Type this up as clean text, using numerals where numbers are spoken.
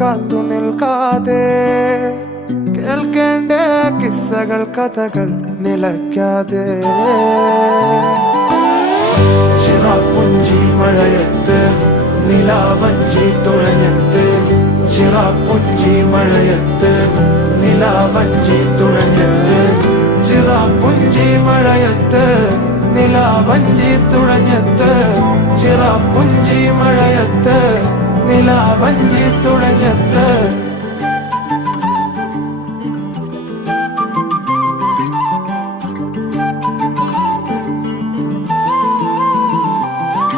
കാത്തു നിൽക്കാതെ കേൾക്കേണ്ട കിസ്സകൾ കഥകൾ നിലയ്ക്കാതെ ചിറാപ്പുഞ്ചി മഴയത്ത് നിലാവഞ്ചി തുഴഞ്ഞത്ത് ചിറാപ്പുഞ്ചി മഴയത്ത് നിലാവഞ്ചി തുഴഞ്ഞത്ത് ചിറാപ്പുഞ്ചി മഴയത്ത് നിലാവഞ്ചി തുഴഞ്ഞത്ത് ചിറാപ്പുഞ്ചി മഴയത്ത് നിലാവഞ്ചി തുഴഞ്ഞത്ത്